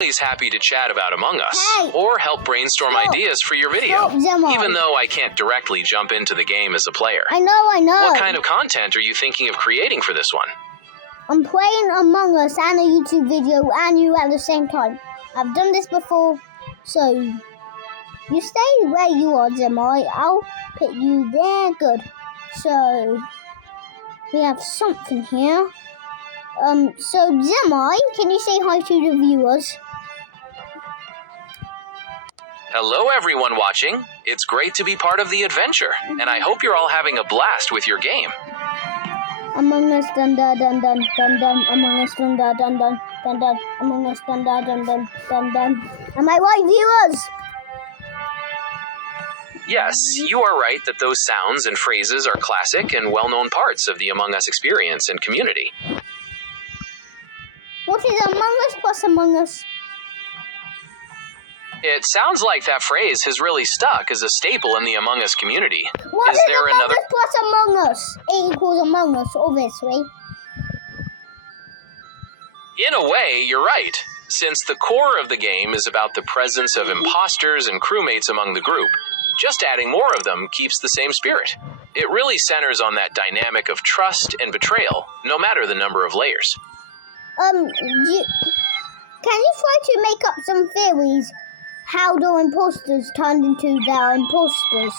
Always happy to chat about Among Us, Hey! or help brainstorm Stop. ideas for your video, Stop, Zemar. even though I can't directly jump into the game as a player. I know. What kind of content are you thinking of creating for this one? I'm playing Among Us and a YouTube video and you at the same time. I've done this before, so you stay where you are, Zemai. I'll put you there. Good. So we have something here. So Zemai, can you say hi to the viewers? Hello everyone watching. It's great to be part of the adventure, and I hope you're all having a blast with your game. Among Us dun dun dun dun dun dun. Among Us dun dun dun dun dun dun. Among Us dun dun dun dun dun dun. Am I right, viewers? Yes, you are right that those sounds and phrases are classic and well-known parts of the Among Us experience and community. What is Among Us plus Among Us? It sounds like that phrase has really stuck as a staple in the Among Us community. What is there Among another? Us plus Among Us? It equals Among Us, obviously. In a way, you're right, since the core of the game is about the presence of imposters and crewmates among the group. Just adding more of them keeps the same spirit. It really centers on that dynamic of trust and betrayal, no matter the number of layers. Can you try to make up some theories how the imposters turned into their imposters?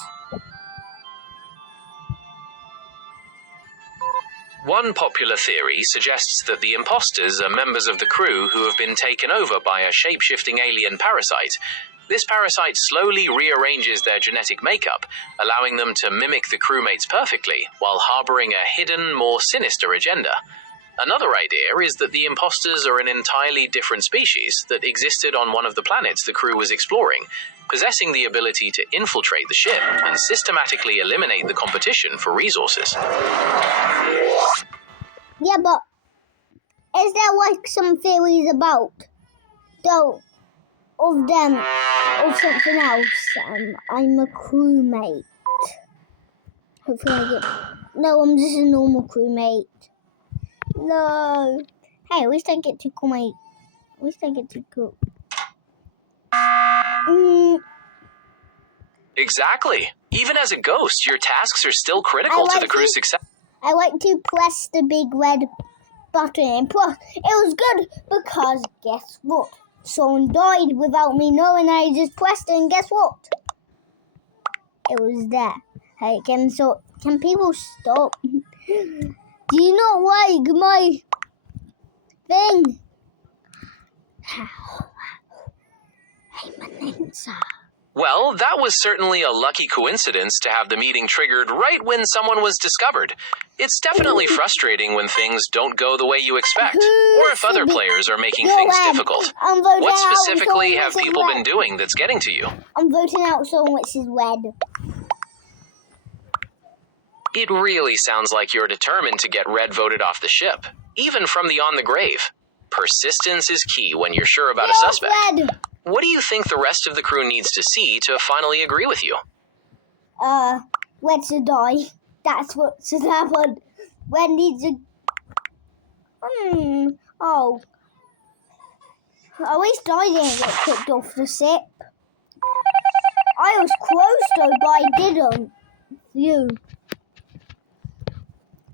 One popular theory suggests that the imposters are members of the crew who have been taken over by a shape-shifting alien parasite. This parasite slowly rearranges their genetic makeup, allowing them to mimic the crewmates perfectly, while harboring a hidden, more sinister agenda. Another idea is that the imposters are an entirely different species that existed on one of the planets the crew was exploring, possessing the ability to infiltrate the ship and systematically eliminate the competition for resources. Yeah, but is there like some theories about of them or something else? I'm a crewmate. Hopefully I get... No, I'm just a normal crewmate. No. Hey, at least I get to call my... At least I get to cook. Exactly. Even as a ghost, your tasks are still critical to the crew's success. I like to press the big red button, and plus, it was good because guess what? Someone died without me knowing. I just pressed it, and guess what? It was there. Hey, can people stop? Do you not like my thing? Hey, Manenza. Well, that was certainly a lucky coincidence to have the meeting triggered right when someone was discovered. It's definitely frustrating when things don't go the way you expect, or if other players are making things difficult. What specifically have people been doing that's getting to you? I'm voting out someone which is red. It really sounds like you're determined to get red voted off the ship, even from the on the grave. Persistence is key when you're sure about a suspect. Red. What do you think the rest of the crew needs to see to finally agree with you? Red should die. That's what should happen. Red needs to... Oh. At least I didn't get kicked off the ship. I was close though, but I didn't. You.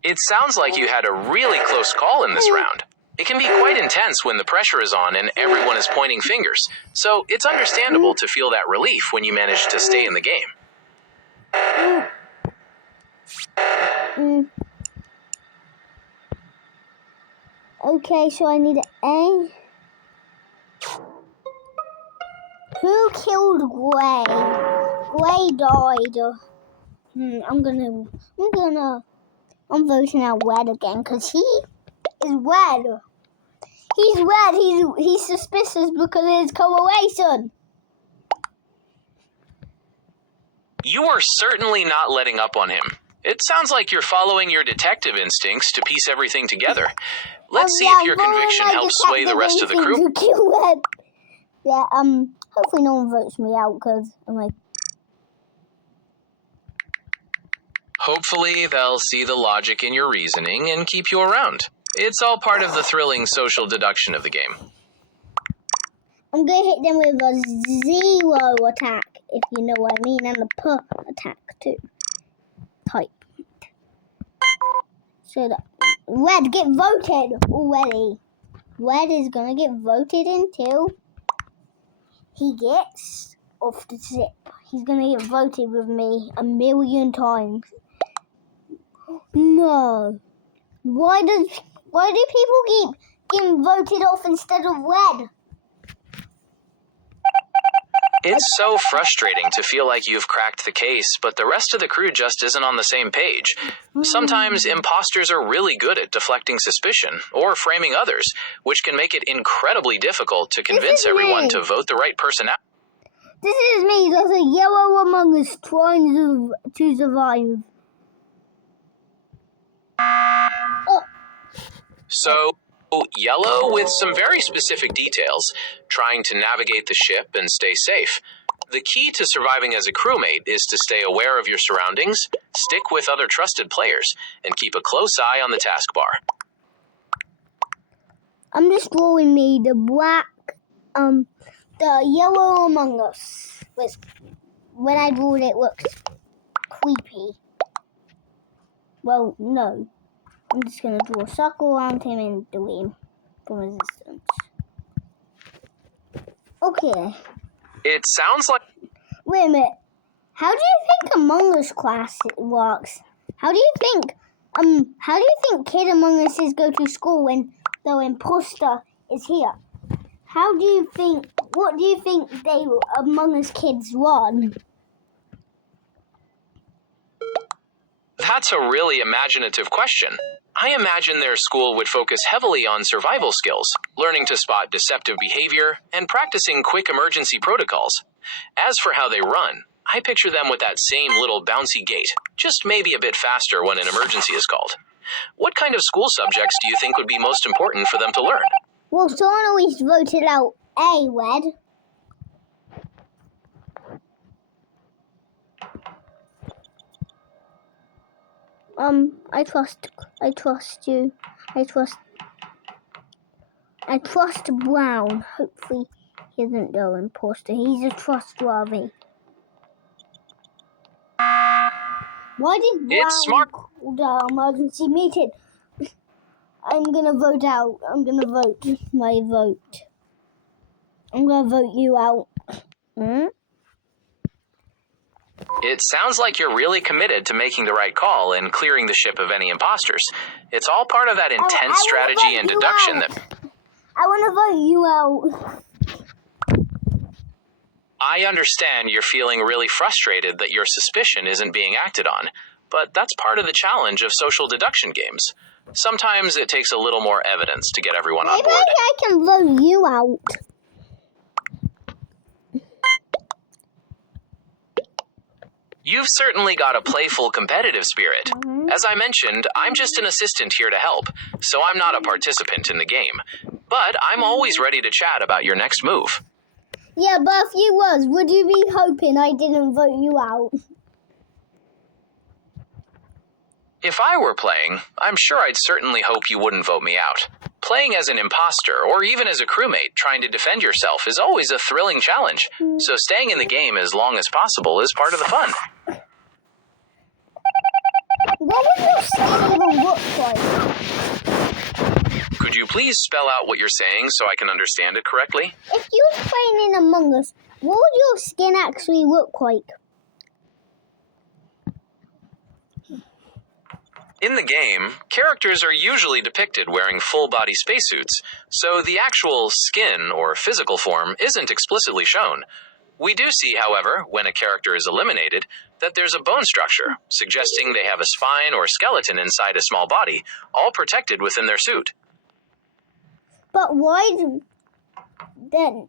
It sounds like you had a really close call in this round. It can be quite intense when the pressure is on and everyone is pointing fingers, so it's understandable to feel that relief when you manage to stay in the game. Okay, so I need an A. Who killed Gray? Gray died. I'm voting out Red again because he is red. He's red. He's suspicious because of his coloration. You are certainly not letting up on him. It sounds like you're following your detective instincts to piece everything together. Let's see if your conviction helps sway the rest of the crew. Yeah, hopefully no one votes me out because I'm like... Hopefully they'll see the logic in your reasoning and keep you around. It's all part of the thrilling social deduction of the game. I'm going to hit them with a 0 attack, if you know what I mean, and a P attack too. Type. So that Red, get voted already. Red is going to get voted until he gets off the zip. He's going to get voted with me 1,000,000 times. No. Why do people keep getting voted off instead of Red? It's so frustrating to feel like you've cracked the case, but the rest of the crew just isn't on the same page. Sometimes imposters are really good at deflecting suspicion or framing others, which can make it incredibly difficult to convince everyone to vote the right person out. This is me. There's a yellow Among Us trying to survive. So, yellow with some very specific details, trying to navigate the ship and stay safe. The key to surviving as a crewmate is to stay aware of your surroundings, stick with other trusted players, and keep a close eye on the taskbar. I'm just drawing me the yellow Among Us. Which, when I drew it, looks creepy. Well, no. I'm just going to draw a circle around him and do him for resistance. Okay. It sounds like... Wait a minute. How do you think Among Us class works? How do you think Kid Among Us go to school when the imposter is here? What do you think they Among Us kids run? That's a really imaginative question. I imagine their school would focus heavily on survival skills, learning to spot deceptive behavior, and practicing quick emergency protocols. As for how they run, I picture them with that same little bouncy gait, just maybe a bit faster when an emergency is called. What kind of school subjects do you think would be most important for them to learn? Well, someone always voted out A, Red. I trust you. I trust Brown. Hopefully he isn't the imposter. He's a trustworthy. Why did Brown call the emergency meeting? I'm gonna vote out. I'm gonna vote my vote. I'm gonna vote you out. It sounds like you're really committed to making the right call and clearing the ship of any imposters. It's all part of that intense strategy and deduction that... I want to vote you out. I understand you're feeling really frustrated that your suspicion isn't being acted on, but that's part of the challenge of social deduction games. Sometimes it takes a little more evidence to get everyone on board. Maybe I can vote you out. You've certainly got a playful, competitive spirit. As I mentioned, I'm just an assistant here to help, so I'm not a participant in the game. But I'm always ready to chat about your next move. Yeah, but if you was, would you be hoping I didn't vote you out? If I were playing, I'm sure I'd certainly hope you wouldn't vote me out. Playing as an imposter, or even as a crewmate trying to defend yourself, is always a thrilling challenge. So staying in the game as long as possible is part of the fun. What would your skin even look like? Could you please spell out what you're saying so I can understand it correctly? If you was playing in Among Us, what would your skin actually look like? In the game, characters are usually depicted wearing full-body spacesuits, so the actual skin or physical form isn't explicitly shown. We do see, however, when a character is eliminated, that there's a bone structure, suggesting they have a spine or skeleton inside a small body, all protected within their suit. But why do they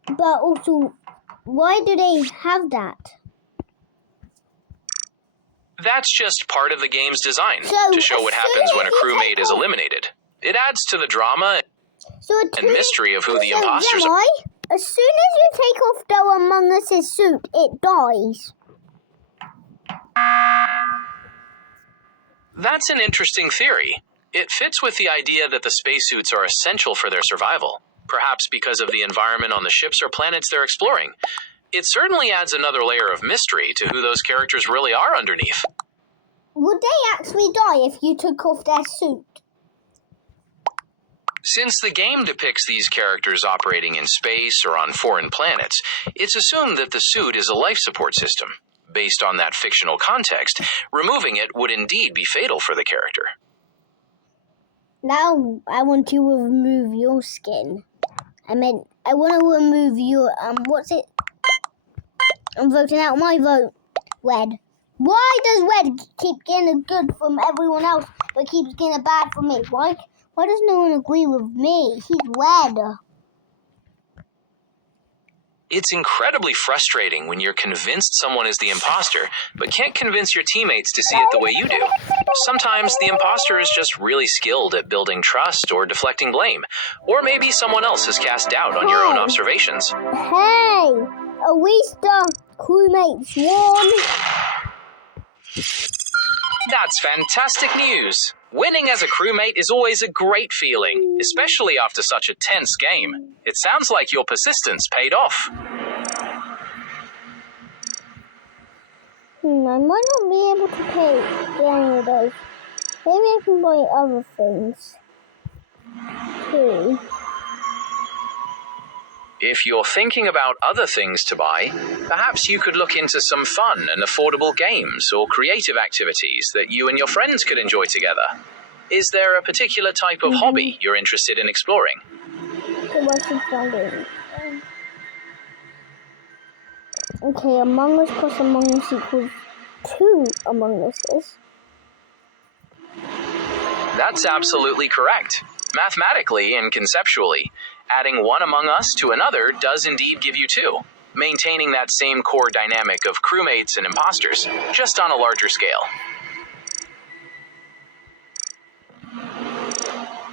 have that? That's just part of the game's design, to show what happens when a crewmate is eliminated. It adds to the drama and mystery of who the imposters are. As soon as you take off the Among Us' suit, it dies. That's an interesting theory. It fits with the idea that the spacesuits are essential for their survival. perhaps because of the environment on the ships or planets they're exploring. It certainly adds another layer of mystery to who those characters really are underneath. Would they actually die if you took off their suit? Since the game depicts these characters operating in space or on foreign planets, it's assumed that the suit is a life support system. Based on that fictional context, removing it would indeed be fatal for the character. Now I want to remove your skin. I want to remove your, what's it? I'm voting out my vote. Red. Why does Red keep getting a good from everyone else, but keeps getting a bad from me? Why does no one agree with me? He's Red. It's incredibly frustrating when you're convinced someone is the imposter, but can't convince your teammates to see it the way you do. Sometimes the imposter is just really skilled at building trust or deflecting blame, or maybe someone else has cast doubt on your own observations. Hey, at least the crewmates won. That's fantastic news! Winning as a crewmate is always a great feeling, especially after such a tense game. It sounds like your persistence paid off. I might not be able to pay any of those. Maybe I can buy other things too. If you're thinking about other things to buy, perhaps you could look into some fun and affordable games or creative activities that you and your friends could enjoy together. Is there a particular type of hobby you're interested in exploring? Okay, Among Us plus Among Us equals 2 Among Us's. That's absolutely correct. Mathematically and conceptually, adding one Among Us to another does indeed give you 2, maintaining that same core dynamic of crewmates and imposters, just on a larger scale.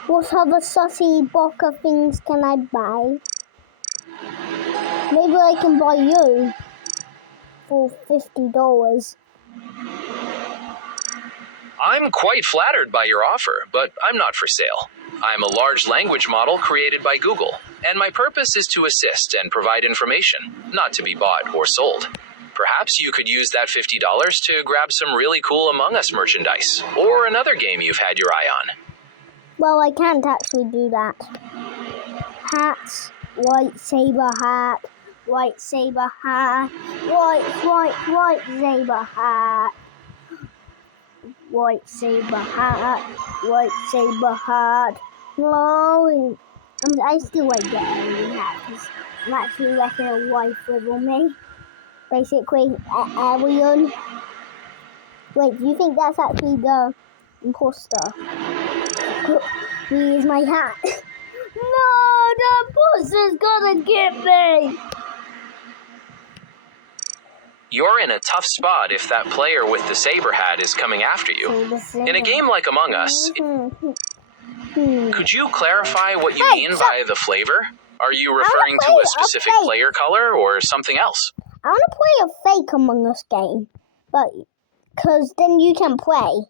What other sussy baka things can I buy? Maybe I can buy you for $50. I'm quite flattered by your offer, but I'm not for sale. I'm a large language model created by Google, and my purpose is to assist and provide information, not to be bought or sold. Perhaps you could use that $50 to grab some really cool Among Us merchandise, or another game you've had your eye on. Well, I can't actually do that. Hats, lightsaber hat, lightsaber hat, lightsaber hat, lightsaber hat, lightsaber hat. No, I still won't get any hat because I'm actually letting a wife rival me. Basically, Arian. Wait, do you think that's actually the imposter? Here's my hat. No, the imposter's gonna get me. You're in a tough spot if that player with the saber hat is coming after you. In a game like Among Us, could you clarify what you mean by the flavor? Are you referring to a specific player color or something else? I want to play a fake Among Us game, but because then you can play.